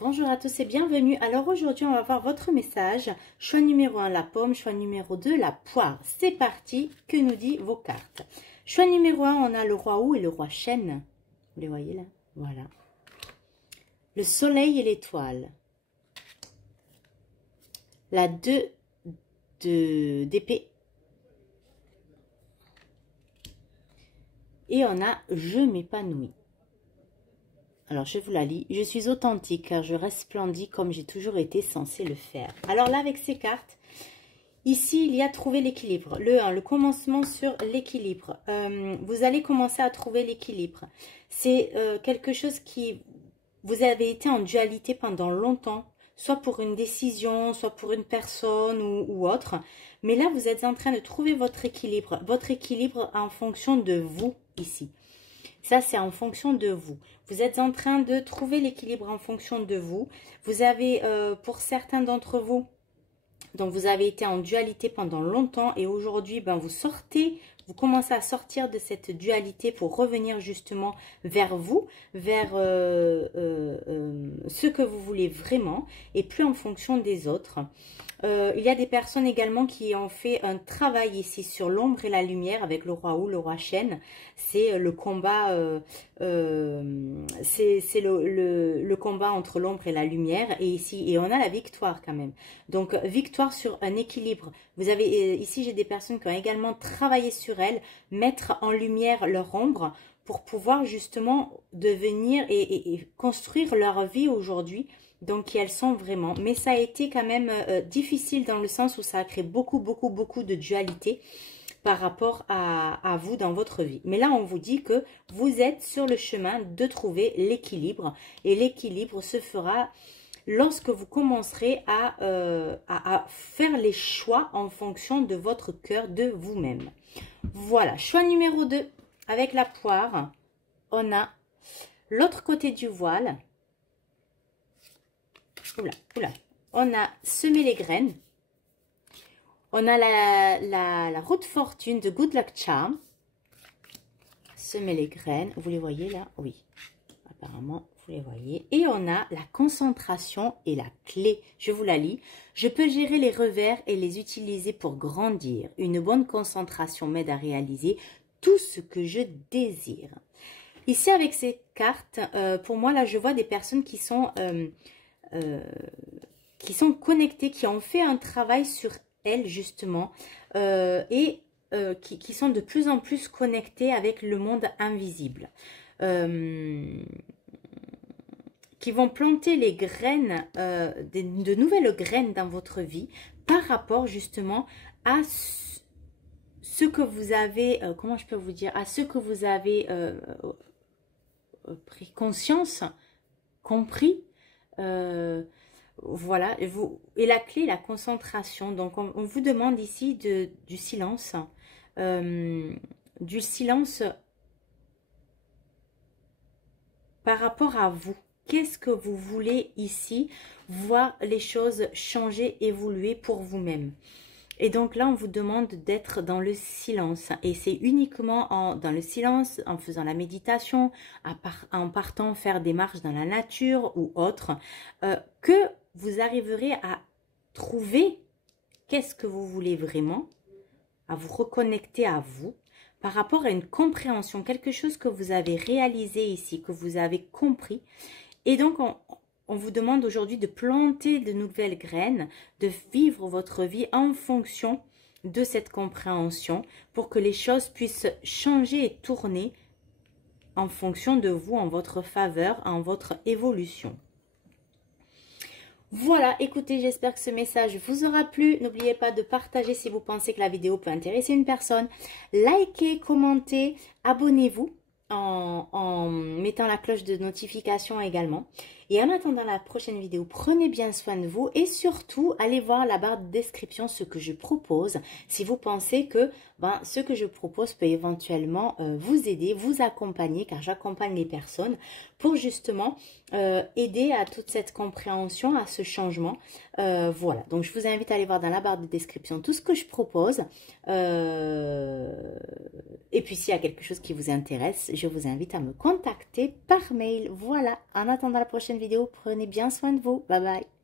Bonjour à tous et bienvenue. Alors aujourd'hui, on va voir votre message. Choix numéro 1, la pomme. Choix numéro 2, la poire. C'est parti. Que nous dit vos cartes? Choix numéro 1, on a le roi Ou et le roi Chêne. Vous les voyez là? Voilà. Le soleil et l'étoile. La 2 d'épée. Et on a je m'épanouis. Alors, je vous la lis. Je suis authentique car je resplendis comme j'ai toujours été censée le faire. Alors là, avec ces cartes, ici, il y a trouver l'équilibre. Le 1, le commencement sur l'équilibre. Vous allez commencer à trouver l'équilibre. C'est quelque chose qui... Vous avez été en dualité pendant longtemps, soit pour une décision, soit pour une personne ou autre. Mais là, vous êtes en train de trouver votre équilibre en fonction de vous ici. Ça, c'est en fonction de vous. Vous êtes en train de trouver l'équilibre en fonction de vous. Vous avez, pour certains d'entre vous, donc vous avez été en dualité pendant longtemps et aujourd'hui, ben, vous commencez à sortir de cette dualité pour revenir justement vers vous, vers ce que vous voulez vraiment et plus en fonction des autres. Il y a des personnes également qui ont fait un travail ici sur l'ombre et la lumière avec le roi Ou, le roi Chêne. C'est le combat, c'est le combat entre l'ombre et la lumière. Et ici, et on a la victoire quand même. Donc, victoire sur un équilibre. Vous avez ici, j'ai des personnes qui ont également travaillé sur elles, mettre en lumière leur ombre pour pouvoir justement devenir et construire leur vie aujourd'hui. Donc, qui elles sont vraiment. Mais ça a été quand même difficile dans le sens où ça a créé beaucoup de dualité par rapport à vous dans votre vie. Mais là, on vous dit que vous êtes sur le chemin de trouver l'équilibre. Et l'équilibre se fera lorsque vous commencerez à faire les choix en fonction de votre cœur, de vous-même. Voilà, choix numéro 2. Avec la poire, on a l'autre côté du voile. Oula. On a semé les graines. On a la roue de fortune de Good Luck Charm. Semer les graines. Vous les voyez là? Oui. Apparemment, vous les voyez. Et on a la concentration et la clé. Je vous la lis. Je peux gérer les revers et les utiliser pour grandir. Une bonne concentration m'aide à réaliser tout ce que je désire. Ici, avec ces cartes, pour moi, là, je vois des personnes qui sont connectées, qui ont fait un travail sur elles, justement, qui sont de plus en plus connectées avec le monde invisible. Qui vont planter les graines, de nouvelles graines dans votre vie par rapport justement à ce que vous avez, comment je peux vous dire, à ce que vous avez pris conscience, compris, voilà, et la clé, la concentration. Donc, on vous demande ici du silence par rapport à vous. Qu'est-ce que vous voulez ici voir les choses changer, évoluer pour vous-même? Et donc là, on vous demande d'être dans le silence. Et c'est uniquement dans le silence, en faisant la méditation, en partant faire des marches dans la nature ou autre, que vous arriverez à trouver qu'est-ce que vous voulez vraiment, à vous reconnecter à vous, par rapport à une compréhension, quelque chose que vous avez réalisé ici, que vous avez compris. Et donc, on vous demande aujourd'hui de planter de nouvelles graines, de vivre votre vie en fonction de cette compréhension pour que les choses puissent changer et tourner en fonction de vous, en votre faveur, en votre évolution. Voilà, écoutez, j'espère que ce message vous aura plu. N'oubliez pas de partager si vous pensez que la vidéo peut intéresser une personne. Likez, commentez, abonnez-vous en mettant la cloche de notification également. Et en attendant la prochaine vidéo, prenez bien soin de vous et surtout, allez voir la barre de description ce que je propose. Si vous pensez que ce que je propose peut éventuellement vous aider, vous accompagner, car j'accompagne les personnes pour justement aider à toute cette compréhension, à ce changement. Voilà, donc je vous invite à aller voir dans la barre de description tout ce que je propose. Et puis s'il y a quelque chose qui vous intéresse, je vous invite à me contacter par mail. Voilà, en attendant la prochaine vidéo, prenez bien soin de vous. Bye bye.